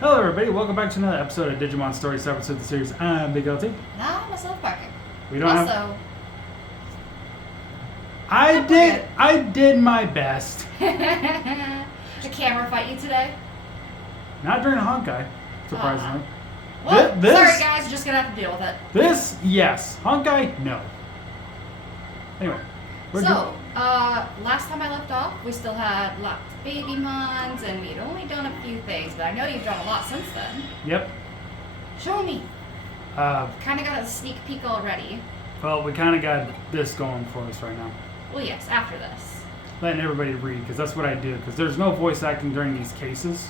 Hello everybody, welcome back to another episode of Digimon Story 7 of the series. I'm Big LT. I'm a Sleuth Parker. We don't also, have... I did my best. a camera fight you today? Not during Honkai, surprisingly. Well, This- sorry guys, you're just gonna have to deal with it. This, yes. Honkai, no. Anyway. Last time I left off, we still had lots of Babymons, and we'd only done a few things, but I know you've done a lot since then. Yep. Show me. Kinda got a sneak peek already. Well, we kind of got this going for us right now. Well, yes, after this. Letting everybody read, because that's what I do. Because there's no voice acting during these cases.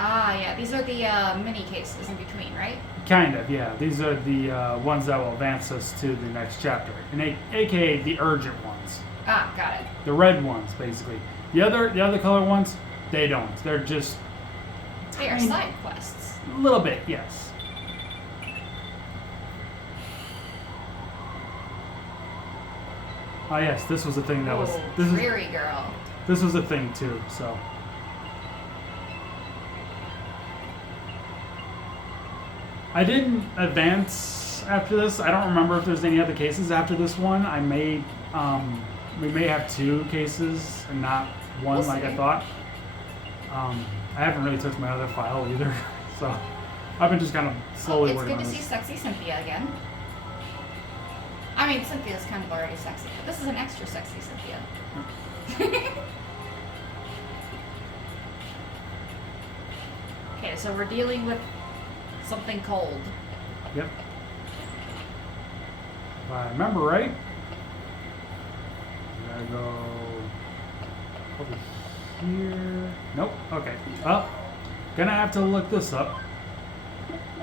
Ah, yeah, these are the mini cases in between, right? Kind of, yeah. These are the ones that will advance us to the next chapter. And aka the urgent ones. Ah, got it. The red ones, basically. The other color ones, they don't. They're just... They are side quests. A little bit, yes. Ah, yes, this was a thing that was... Dreary girl. This was a thing, too, so... I didn't advance after this. I don't remember if there's any other cases after this one. We may have 2 cases and not one like I thought. I haven't really touched my other file either, so I've been just kind of slowly working on this. It's good to see sexy Cynthia again. I mean, Cynthia's kind of already sexy, but this is an extra sexy Cynthia. Okay, so we're dealing with something cold. Yep. If I remember right, I gotta go over here. Nope. Okay. Oh, gonna have to look this up.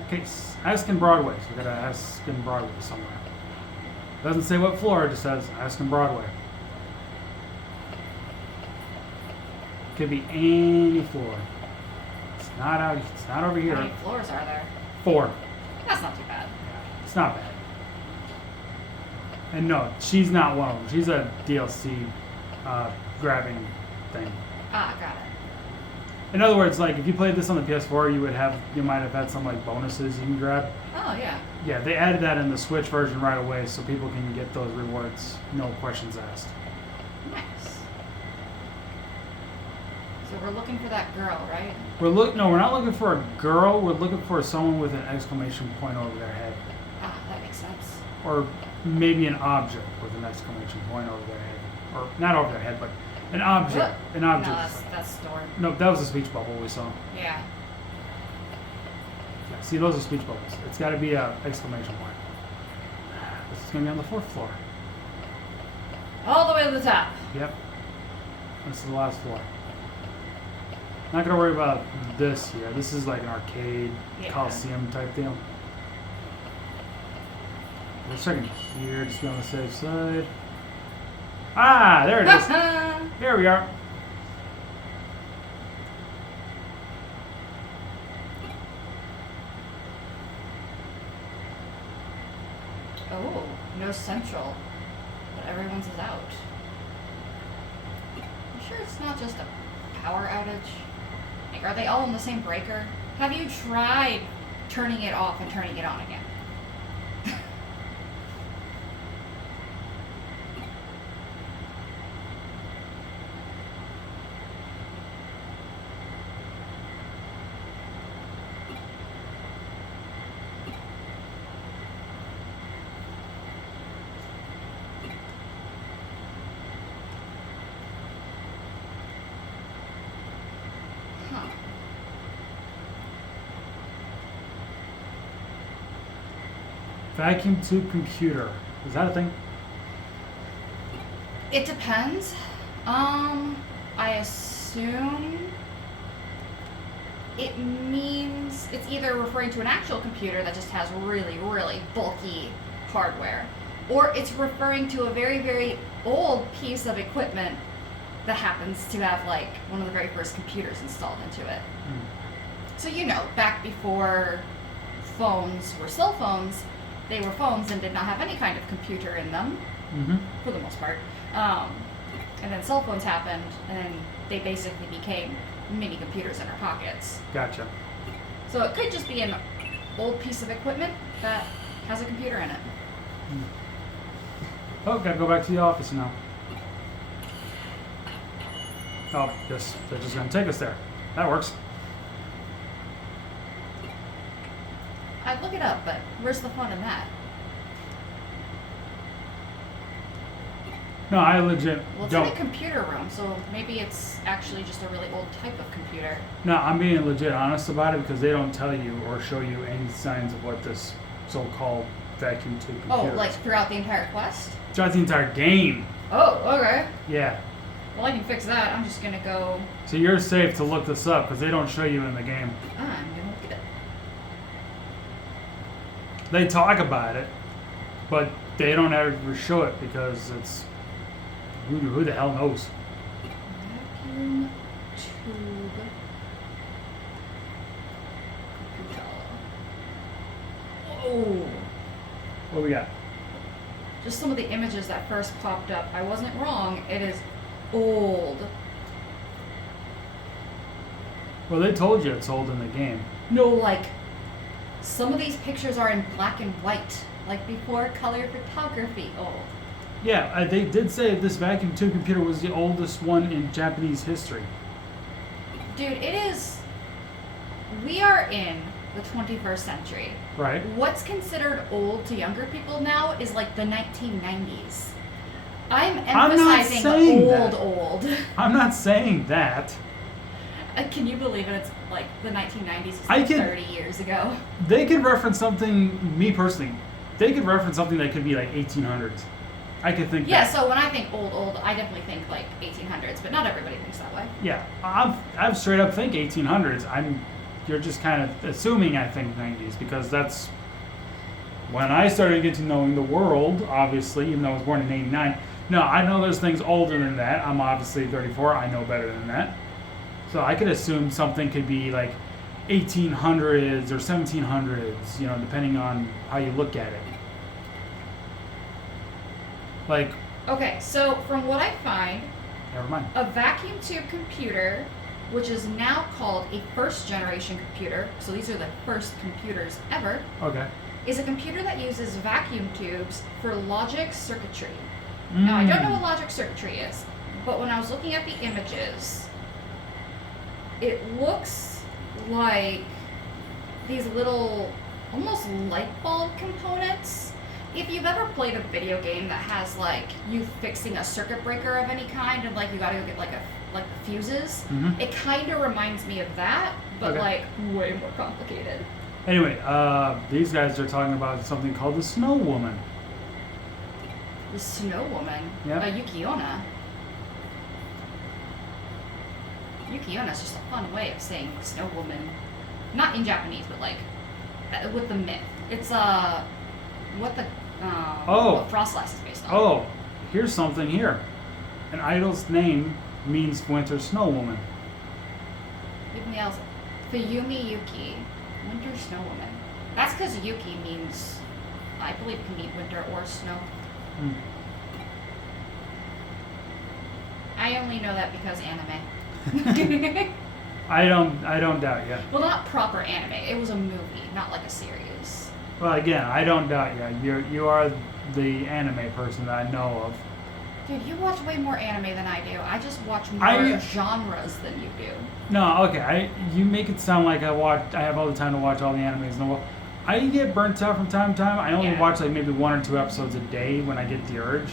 Okay, Askin Broadway. So we gotta Askin Broadway somewhere. Doesn't say what floor. It just says Askin Broadway. Could be any floor. It's not out. It's not over here. How many floors are there? 4. That's not too bad. It's not bad. And no, she's not one of them. She's a DLC grabbing thing. Ah, got it. In other words, like if you played this on the PS4, you might have had some like bonuses you can grab. Oh yeah. Yeah, they added that in the Switch version right away, so people can get those rewards, no questions asked. Nice. So we're looking for that girl, right? No, we're not looking for a girl. We're looking for someone with an exclamation point over their head, Ah, that makes sense. or maybe an object with an exclamation point over their head, or not over their head, but an object. What? An object. No, that's Storm. No, that was a speech bubble we saw. Yeah. Yeah, see, those are speech bubbles. It's got to be an exclamation point. This is going to be on the 4th floor. All the way to the top. Yep. This is the last floor. Not going to worry about this here. This is like an arcade, Coliseum type deal. We're checking here, just be on the safe side. Ah, there it is. Here we are. Oh, no central, but everyone's is out. I'm sure it's not just a power outage. Like, are they all in the same breaker? Have you tried turning it off and turning it on again? Vacuum tube computer. Is that a thing? It depends. I assume it means it's either referring to an actual computer that just has really, really bulky hardware, or it's referring to a very, very old piece of equipment that happens to have like one of the very first computers installed into it. So back before phones were cell phones, they were phones and did not have any kind of computer in them, for the most part. And then cell phones happened, and then they basically became mini computers in our pockets. Gotcha. So it could just be an old piece of equipment that has a computer in it. Oh, gotta go back to the office now. Oh, guess they're just gonna take us there. That works. I'd look it up, but where's the fun in that? No, I legit Well, it's don't. in a computer room, so maybe it's actually just a really old type of computer. No, I'm being legit honest about it because they don't tell you or show you any signs of what this so-called vacuum tube computer Oh, like is. throughout the entire quest? Throughout the entire game. Oh, okay. Yeah. Well, I can fix that. I'm just gonna go. So you're safe to look this up because they don't show you in the game. I'm gonna look it up. They talk about it, but they don't ever show it because it's who the hell knows. Vacuum tube. Computer. Whoa. What we got? Just some of the images that first popped up. I wasn't wrong. It is old. Well, they told you it's old in the game. No, like, some of these pictures are in black and white. Like before color photography old. Yeah, they did say this vacuum tube computer was the oldest one in Japanese history. Dude, it is. We are in the 21st century. Right. What's considered old to younger people now is like the 1990s. I'm not emphasizing saying old, that. old. I'm not saying that. Can you believe it? It's like the 1990s is I like can- 30 years ago. They could reference something, me personally, they could reference something that could be like 1800s. I could think Yeah, that. so when I think old, I definitely think like 1800s, but not everybody thinks that way. Yeah, I'm straight up think 1800s. You're just kind of assuming I think 90s because that's when I started getting to knowing the world, obviously, even though I was born in 89. No, I know there's things older than that. I'm obviously 34. I know better than that. So I could assume something could be like 1800s or 1700s, you know, depending on how you look at it. Like, Okay, so from what I find, never mind. a vacuum tube computer, which is now called a first generation computer, so these are the first computers ever, Okay. is a computer that uses vacuum tubes for logic circuitry. Now, I don't know what logic circuitry is, but when I was looking at the images, it looks like these little, almost light bulb components. If you've ever played a video game that has like you fixing a circuit breaker of any kind, and like you gotta go get like the fuses, Mhm. it kind of reminds me of that, but Okay. like way more complicated. Anyway, these guys are talking about something called the Snow Woman. The Snow Woman, Yeah. Yukiona. Yukiona is just a fun way of saying Snow Woman, not in Japanese, but like with the myth. It's what the what Frostlass is based on. Oh, here's something here. An idol's name means Winter Snow Woman. Even else, Fuyumi Yuki, Winter Snow Woman. That's because Yuki means, I believe, can mean winter or snow. Hmm. I only know that because anime. I don't doubt you. Well, not proper anime. It was a movie, not like a series. Well, again, I don't doubt you. You are the anime person that I know of. Dude, you watch way more anime than I do. I just watch more I- genres than you do. No, okay. You make it sound like I have all the time to watch all the animes in the world. I get burnt out from time to time. I only Yeah. watch like maybe 1 or 2 episodes a day when I get the urge.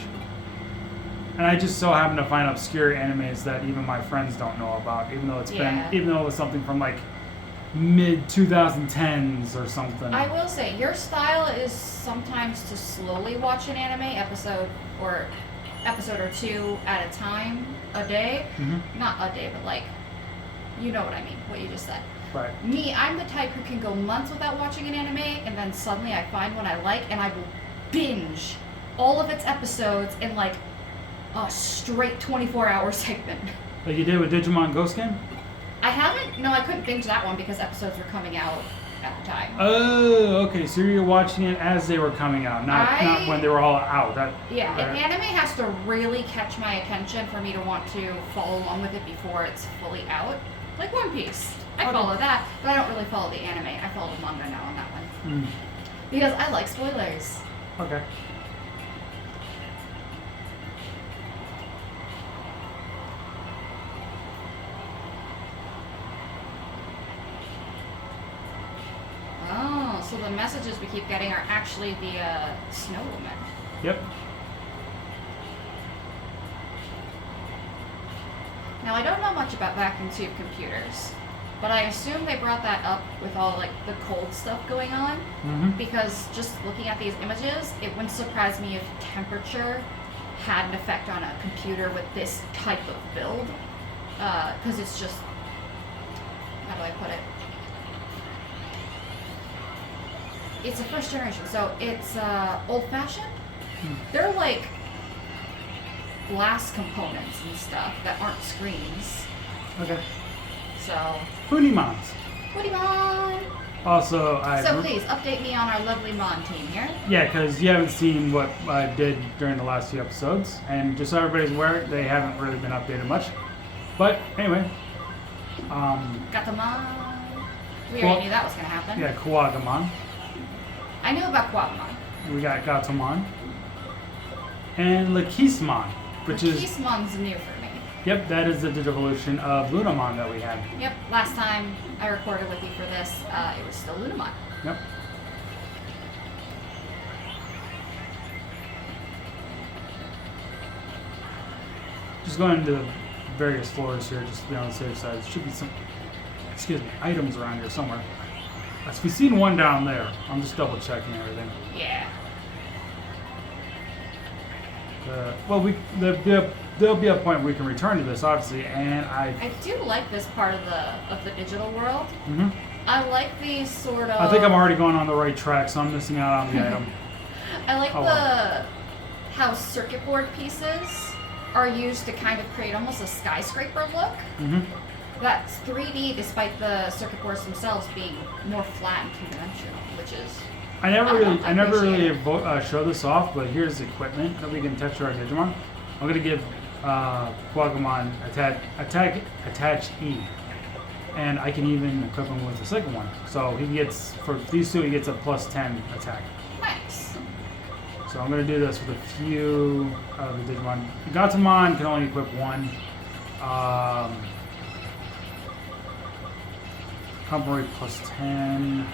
And I just so happen to find obscure animes that even my friends don't know about, even though Yeah. even though it was something from like mid 2010s or something. I will say, your style is sometimes to slowly watch an anime episode or 2 at a time, a day. Mhm. Not a day, but like, you know what I mean, what you just said. Right. Me, I'm the type who can go months without watching an anime, and then suddenly I find one I like, and I will binge all of its episodes in like a straight 24-hour segment. Like you did with Digimon Ghost Game? I couldn't binge that one because episodes were coming out at the time. Oh, okay. So you're watching it as they were coming out, not when they were all out. Yeah, right. an anime has to really catch my attention for me to want to follow along with it before it's fully out. Like One Piece. I Okay. follow that, but I don't really follow the anime. I follow the manga now on that one. Mm. Because I like spoilers. Okay. Oh, so the messages we keep getting are actually the Snow Woman. Yep. Now, I don't know much about vacuum tube computers, but I assume they brought that up with all like the cold stuff going on. Mm-hmm. Because just looking at these images, it wouldn't surprise me if temperature had an effect on a computer with this type of build. Because it's just, how do I put it? It's a first generation, so it's old-fashioned. They're like glass components and stuff that aren't screens. Okay. So, Funimons. what do you want? Also, So please, update me on our lovely Mon team here. Yeah, because you haven't seen what I did during the last few episodes, and just so everybody's aware, they haven't really been updated much. But anyway, Got the Mon. We Well, already knew that was going to happen. yeah, Kuwagamon. I knew about Quagamon. We got Gatomon. And Lakisemon, which is, Lakisemon's new for me. yep, that is the Digivolution of Lunamon that we had. Yep, last time I recorded with you for this, it was still Lunamon. Yep. Just going into the various floors here, just to be on the safe side. There should be some, items around here somewhere. We've seen one down there. I'm just double checking everything. Yeah. There'll be a point where we can return to this, obviously, and I do like this part of the digital world. Mhm. I like the sort of... I think I'm already going on the right track, so I'm missing out on the item. I like Oh, how circuit board pieces are used to kind of create almost a skyscraper look. Mm-hmm. That's 3D despite the circuit boards themselves being more flat and two-dimensional, which is... I never appreciate really show this off, but here's equipment that we can texture our Digimon. I'm gonna give Quagamon attach E, and I can even equip him with the second one. So he gets, for these two, he gets a +10 attack. Nice. So I'm gonna do this with a few of the Digimon. Gatomon can only equip one. Combo +10.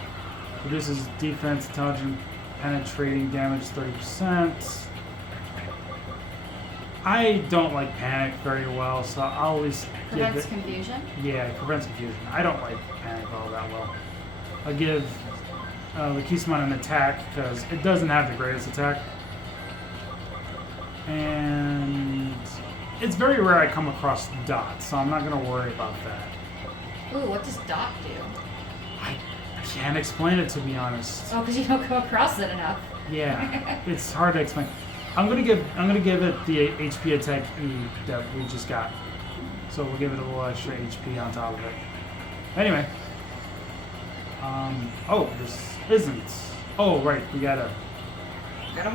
Reduces defense, intelligent, penetrating damage 30%. I don't like panic very well, so I'll at least give Prevents it. confusion. Yeah, it prevents confusion. I don't like panic all that well. I'll give Lakisemon an attack because it doesn't have the greatest attack. And it's very rare I come across Dot, so I'm not going to worry about that. Ooh, what does Dot do? I can't explain it, to be honest. Oh, because you don't come across it enough. Yeah, it's hard to explain. I'm gonna give it the HP attack E that we just got. So we'll give it a little extra HP on top of it. Anyway. Oh, this isn't. Oh, right, we got a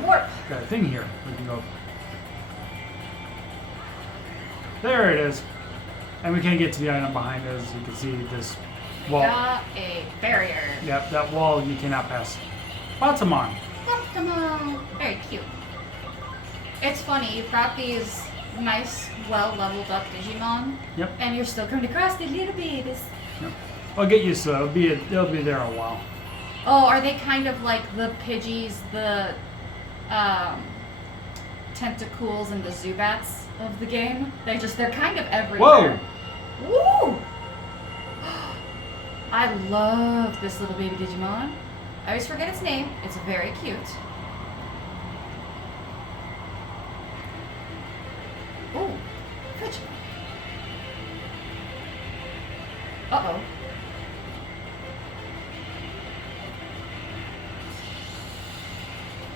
warp. thing here. We can go. There it is. And we can't get to the item behind us. You can see this wall. Got a barrier. Yep, that wall you cannot pass. Batamon. Come on. Very cute. It's funny, you've got these nice, well-leveled up Digimon, Yep. and you're still coming across the little babies. Yep. I'll get used to it. They'll be there a while. Oh, are they kind of like the Pidgeys, the Tentacools, and the Zubats of the game? They're kind of everywhere. Whoa! Woo! I love this little baby Digimon. I always forget its name. It's very cute. Ooh, Fridge. Uh-oh.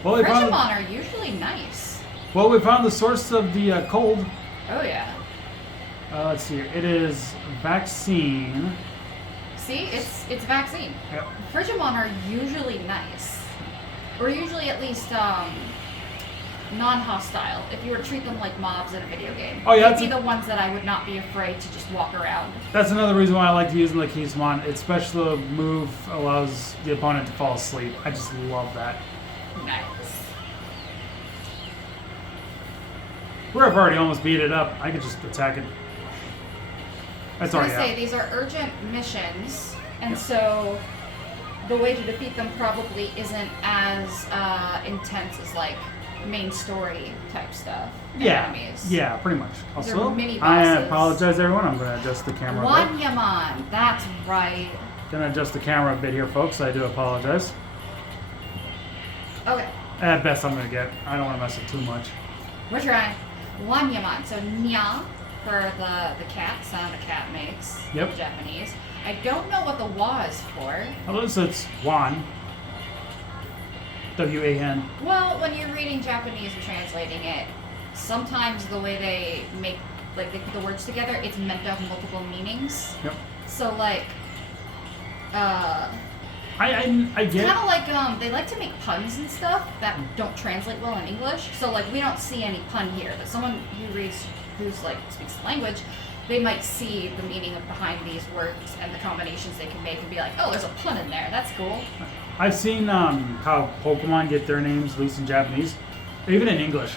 Well, we Frigimon found, are usually nice. we found the source of the cold. Oh, yeah. Let's see here. It is vaccine. See, it's vaccine. Yep. Frigimon are usually nice. Or usually at least, non-hostile. If you were to treat them like mobs in a video game, Oh, yeah, they'd be the ones that I would not be afraid to just walk around. That's another reason why I like to use them like Digimon. Its special move allows the opponent to fall asleep. I just love that. Nice. Where I've already almost beat it up, I could just attack it. That's I was already gonna say out. these are urgent missions, and so the way to defeat them probably isn't as intense as like main story type stuff. and Yeah, enemies. yeah, pretty much. They're Also, mini I bosses. apologize, everyone. I'm going to adjust the camera a bit. Wanyamon, that's right. Going to adjust the camera a bit here, folks. I do apologize. Okay, At best, I'm going to get. I don't want to mess it too much. we're trying. Wanyamon, so nya for the cat sound a cat makes. Yep. In Japanese. I don't know what the wa is for. Unless it's Wan. W-A-N. Well, when you're reading Japanese and translating it, sometimes the way they make, like, they put the words together, it's meant to have multiple meanings. Yep. So, like, I get. kind of like, they like to make puns and stuff that don't translate well in English. So, like, we don't see any pun here, but someone who reads, who's, like, speaks the language, they might see the meaning of behind these words and the combinations they can make and be like, oh, there's a pun in there. That's cool. I've seen how Pokemon get their names, at least in Japanese, or even in English.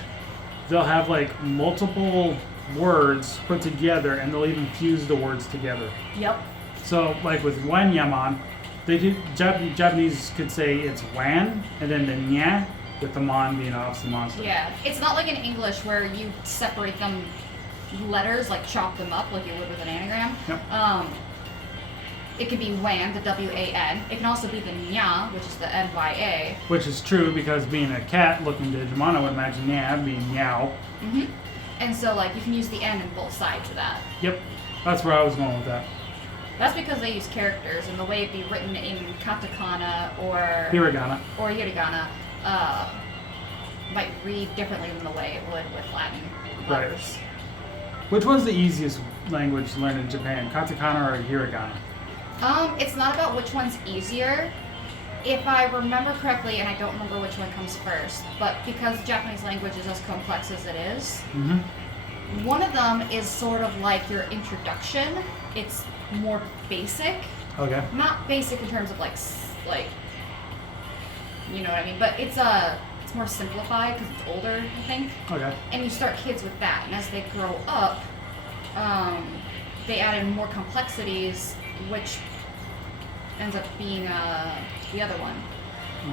They'll have like multiple words put together, and they'll even fuse the words together. Yep. So, like with Wanyamon, they could Japanese could say it's Wan, and then the Nya with the Mon being obviously monster. Yeah, it's not like in English where you separate them letters, like chop them up like you would with an anagram. Yep. It can be WAN, the W-A-N. It can also be the Nya, which is the N-Y-A. Which is true because being a cat looking Digimon, I would imagine Nya being Meow. Mm-hmm. And so, like, you can use the N in both sides of that. Yep, that's where I was going with that. That's because they use characters, and the way it'd be written in katakana or hiragana might read differently than the way it would with Latin letters. Which one's the easiest language to learn in Japan, katakana or hiragana? It's not about which one's easier. If I remember correctly, and I don't remember which one comes first, but because Japanese language is as complex as it is, Mm-hmm. one of them is sort of like your introduction. It's more basic. Okay. Not basic in terms of like, you know what I mean, but it's more simplified because it's older, I think. Okay. And you start kids with that, and as they grow up, they add in more complexities, which ends up being the other one.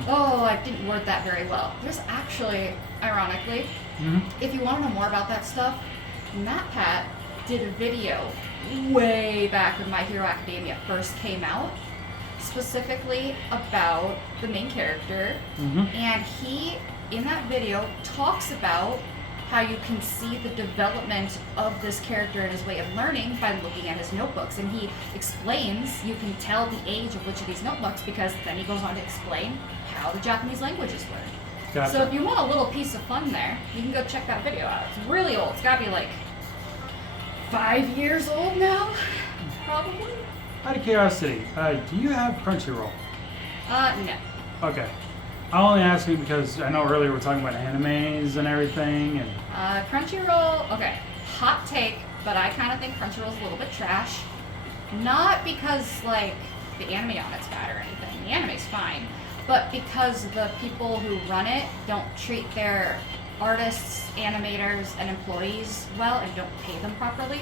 Oh, I didn't word that very well. There's actually, ironically, if you want to know more about that stuff, MatPat did a video way back when My Hero Academia first came out, specifically about the main character, and he, in that video, talks about how you can see the development of this character and his way of learning by looking at his notebooks. And he explains, you can tell the age of which of these notebooks, because then he goes on to explain how the Japanese language is learned. Gotcha. So if you want a little piece of fun there, you can go check that video out. It's really old. It's gotta be like 5 years old now, probably. Out of curiosity, do you have Crunchyroll? No. Okay. I only ask you because I know earlier we were talking about animes and everything, and Crunchyroll, okay, hot take, but I kind of think Crunchyroll's a little bit trash. Not because, like, the anime on it's bad or anything. The anime's fine. But because the people who run it don't treat their artists, animators, and employees well and don't pay them properly.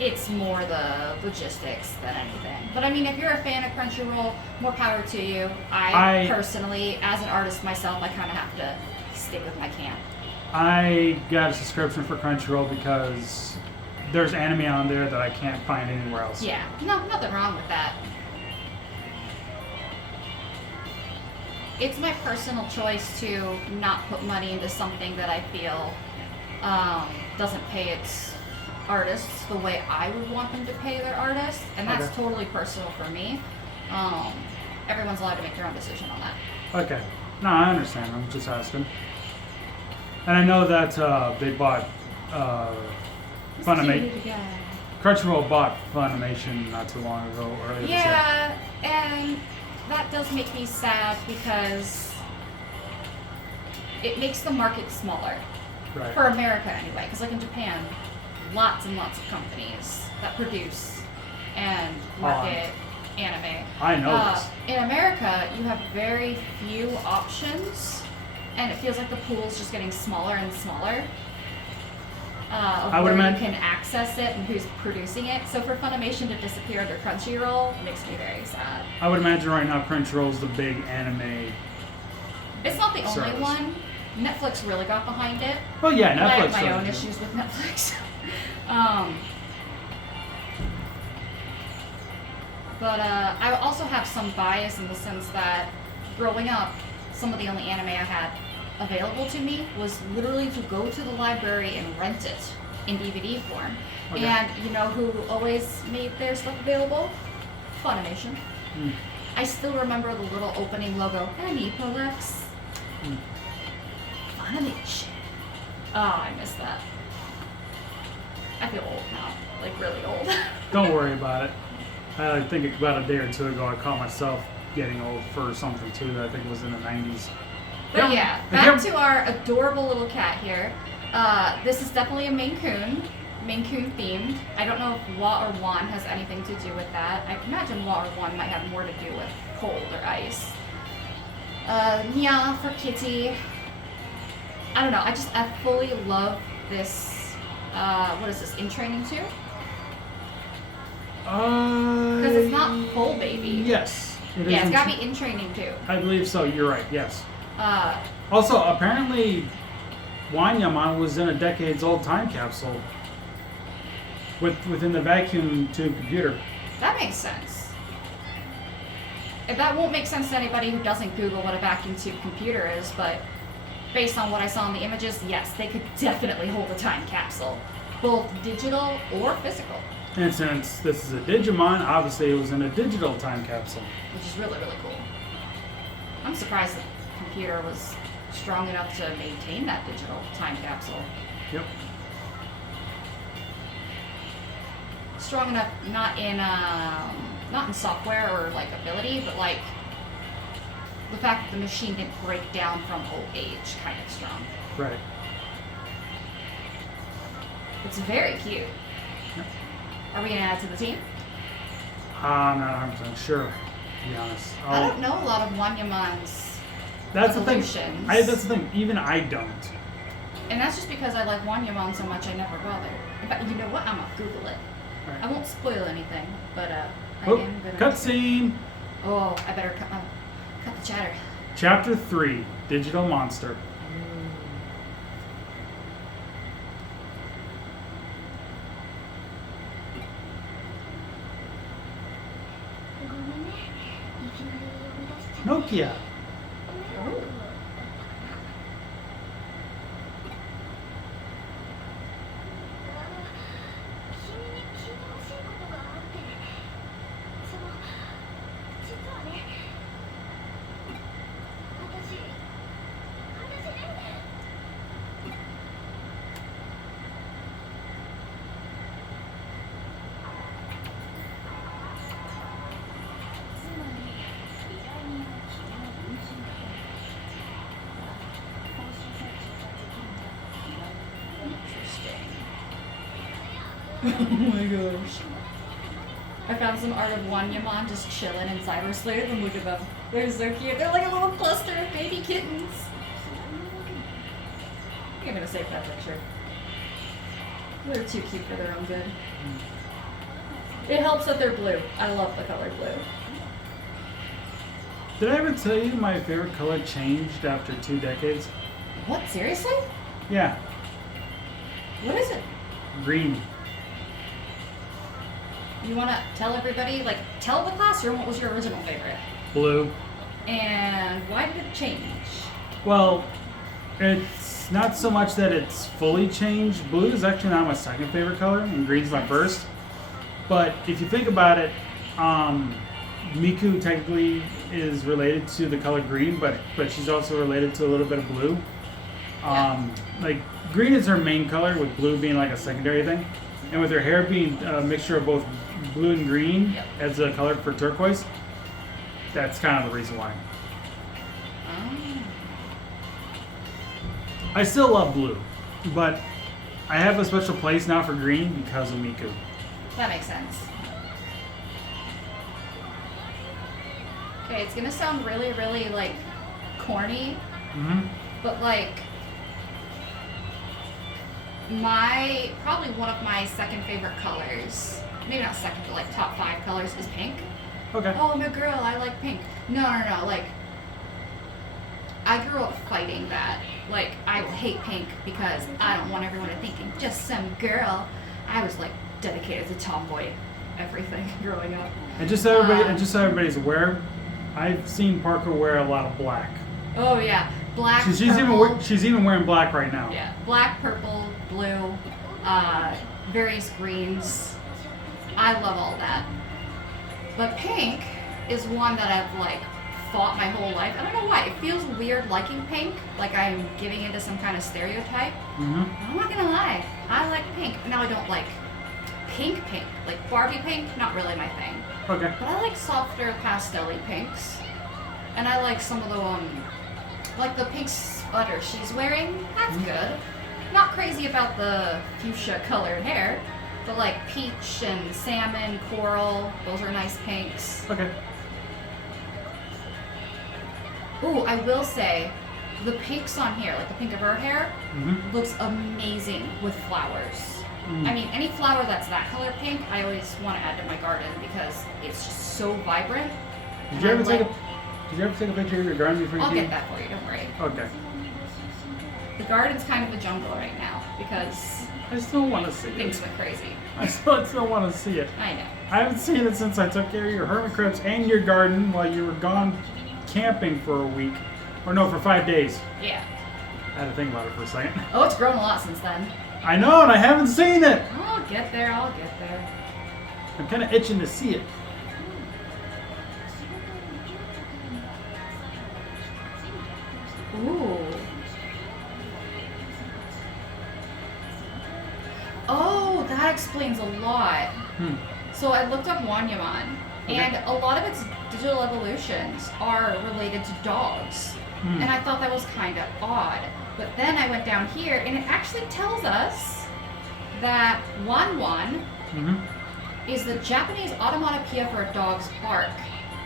It's more the logistics than anything. But I mean, if you're a fan of Crunchyroll, more power to you. I personally, as an artist myself, I kind of have to stick with my camp. I got a subscription for Crunchyroll because there's anime on there that I can't find anywhere else. Yeah, no, nothing wrong with that. It's my personal choice to not put money into something that I feel doesn't pay its artists the way I would want them to pay their artists, and that's totally personal for me. Everyone's allowed to make their own decision on that. Okay. No, I understand. I'm just asking. And I know that they bought Funimation. Crunchyroll bought Funimation not too long ago, earlier this year. Yeah, and that does make me sad because it makes the market smaller. Right. For America anyway, because like in Japan, lots and lots of companies that produce and market anime. I know this. In America, you have very few options, and it feels like the pool's just getting smaller and smaller. Of I would where you imagine- can access it and who's producing it. So for Funimation to disappear under Crunchyroll makes me very sad. I would imagine right now Crunchyroll's the big anime. It's not the only Service. one. Netflix really got behind it. Well, yeah, I Netflix. have my does own too. issues with Netflix. But I also have some bias in the sense that growing up, some of the only anime I had available to me was literally to go to the library and rent it in DVD form. Okay. And you know who always made their stuff available? Funimation. Mm. I still remember the little opening logo, Aniplex. Mm. Funimation. Oh, I miss that. I feel old now, like really old. Don't worry about it. I think about a day or two ago, I caught myself getting old for something too that I think was in the 90s. But yeah, back to our adorable little cat here. This is definitely a Maine Coon themed. I don't know if Wa or Wan has anything to do with that. I can imagine Wa or Wan might have more to do with cold or ice. Nya for kitty. I don't know, I fully love this, what is this, In Training 2? Because it's not full baby. Yes. It Yeah, it's is gotta be In Training 2. I believe so. You're right. Yes. Uh, Also, apparently, Wanyama was in a decades-old time capsule within the vacuum tube computer. That makes sense. And that won't make sense to anybody who doesn't Google what a vacuum tube computer is, but based on what I saw in the images, yes, they could definitely hold a time capsule, both digital or physical, And since this is a Digimon, obviously it was in a digital time capsule. which is really, really cool. I'm surprised the computer was strong enough to maintain that digital time capsule. Yep. Strong enough, not in software or like ability, but like the fact that the machine didn't break down from old age, kind of strong. Right. It's very cute. Yep. Are we gonna add to the team? I'm not 100% sure, to be honest. I don't know a lot of Wanyamon's That's the thing. evolutions. That's the thing. Even I don't. And that's just because I like Wanyamon so much I never bother. But you know what? I'm gonna Google it. Right. I won't spoil anything, but I Oh, am gonna. cutscene. Oh, I better cut the chatter. Chapter 3, Digital Monster. Nokia. Oh. Oh my gosh. I found some art of Wanyamon just chilling in Cyber Sleuth, and look at them. They're so cute. They're like a little cluster of baby kittens. I think I'm gonna save that picture. They're too cute for their own good. It helps that they're blue. I love the color blue. Did I ever tell you my favorite color changed after 2 decades? What? Seriously? Yeah, What is it? green. You wanna tell everybody, like, tell the classroom what was your original favorite? Blue. And why did it change? Well, it's not so much that it's fully changed. Blue is actually not my second favorite color, and green's my first. But if you think about it, Miku technically is related to the color green, but she's also related to a little bit of blue. Like green is her main color, with blue being like a secondary thing, and with her hair being a mixture of both blue and green as a color for turquoise. That's kind of the reason why. I still love blue, but I have a special place now for green because of Miku. That makes sense. Okay, it's gonna sound really, really like corny, but like probably one of my second favorite colors, maybe not second, but like top 5 colors is pink. Okay. Oh, I'm a girl, I like pink. No, like I grew up fighting that. Like, I hate pink because I don't want everyone to think I'm just some girl. I was like dedicated to tomboy everything growing up. And just so everybody's aware, I've seen Parker wear a lot of black. Oh yeah, black. She's purple. even wearing black right now. Yeah, black, purple, blue, various greens. I love all that. But pink is one that I've like fought my whole life. I don't know why. It feels weird liking pink, like I'm giving into some kind of stereotype. I'm not gonna lie. I like pink. Now I don't like pink. Like Barbie pink, not really my thing. Okay. But I like softer pastel-y pinks. And I like some of the like the pink sweater she's wearing. That's good. Not crazy about the fuchsia colored hair, but like peach and salmon, coral, those are nice pinks. Okay. Ooh, I will say, the pinks on here, like the pink of her hair, looks amazing with flowers. I mean, any flower that's that color pink, I always want to add to my garden because it's just so vibrant. Did you ever take a picture of your garden before you I'll came? get that for you, don't worry. Okay. The garden's kind of a jungle right now because I still want to see things it. went crazy. I still want to see it. I know. I haven't seen it since I took care of your hermit crabs and your garden while you were gone camping for a week. Or no, for 5 days. Yeah. I had to think about it for a second. Oh, it's grown a lot since then. I know, and I haven't seen it. I'll get there. I'm kind of itching to see it. Ooh. Oh, that explains a lot. So I looked up Wanyamon, and a lot of its digital evolutions are related to dogs. And I thought that was kind of odd. But then I went down here, and it actually tells us that Wanwan is the Japanese onomatopoeia for a dog's bark,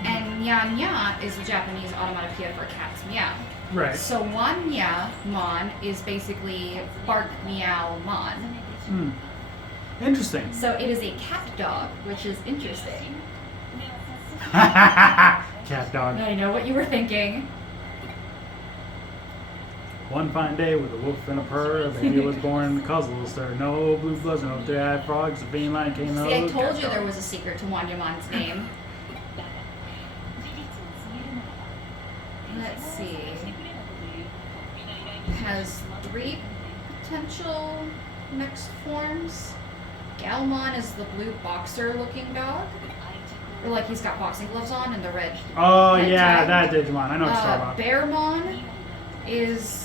and Nya Nya is the Japanese onomatopoeia for a cat's meow. Right. So Wanyamon is basically bark meow mon. Interesting. So it is a cat dog, which is interesting. Cat dog. I know what you were thinking. One fine day with a wolf and a purr, a baby was born in the Cuzzle stir. No blue bloods, no three-eyed frogs, a bean line came out. See, I told you there was a secret to Wanyamon's name. Let's see. It has 3 potential next forms. Galmon is the blue boxer-looking dog. Or like he's got boxing gloves on and the red. Oh head yeah, tag. that Digimon. I know what you're talking about. Bearmon is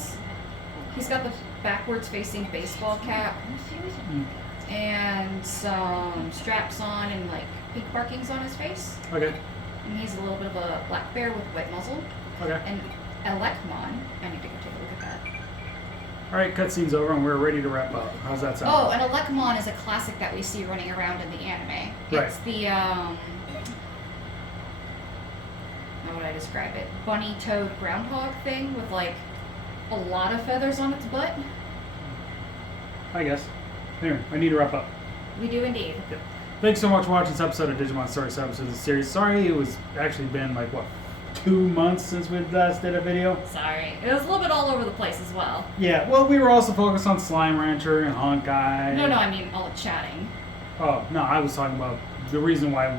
he's got the backwards facing baseball cap and some straps on and like pink markings on his face. Okay. And he's a little bit of a black bear with white muzzle. Okay. And Elekmon, I need to go take a look at that. All right, cutscene's over and we're ready to wrap up. How's that sound? Oh, and Elekmon is a classic that we see running around in the anime. Right. It's the how would I describe it? Bunny toad groundhog thing with like a lot of feathers on its butt. I guess. Anyway, I need to wrap up. We do indeed. Yep. Thanks so much for watching this episode of Digimon Story 7 of the series. Sorry it was actually been like, what, 2 months since we last did a video? Sorry. It was a little bit all over the place as well. Yeah, well, we were also focused on Slime Rancher and Honkai. No, I mean all the chatting. Oh, no, I was talking about the reason why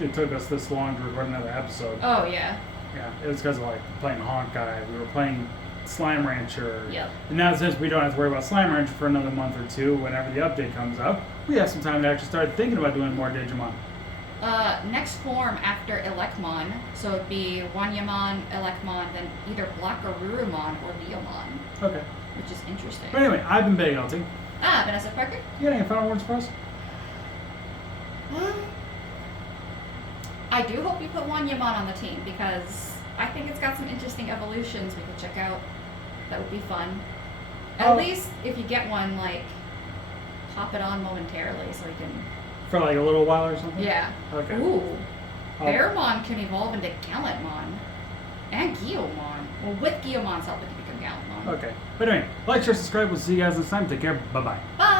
it took us this long to record another episode. Oh, yeah. Yeah, it was because of like playing Honkai. We were playing Slime Rancher. Yep. And now since we don't have to worry about Slime Rancher for another month or 2, whenever the update comes up, we have some time to actually start thinking about doing more Digimon. Next form after Elekmon, so it'd be Wanyamon, Elekmon, then either Black Arurumon or Leomon. Okay. Which is interesting. But anyway, I've been Big LT. Vanessa Parker? You got any final words for us? I do hope you put Wanyamon on the team because I think it's got some interesting evolutions we could check out. That would be fun. At least if you get one, like, pop it on momentarily so you can. For like a little while or something? Yeah. Okay. Ooh. Oh. Bearmon can evolve into Gallantmon. And Guillaumon. Well, with Guillaumon's help, it can become Gallantmon. Okay. But anyway, like, share, subscribe. We'll see you guys next time. Take care. Bye-bye. Bye!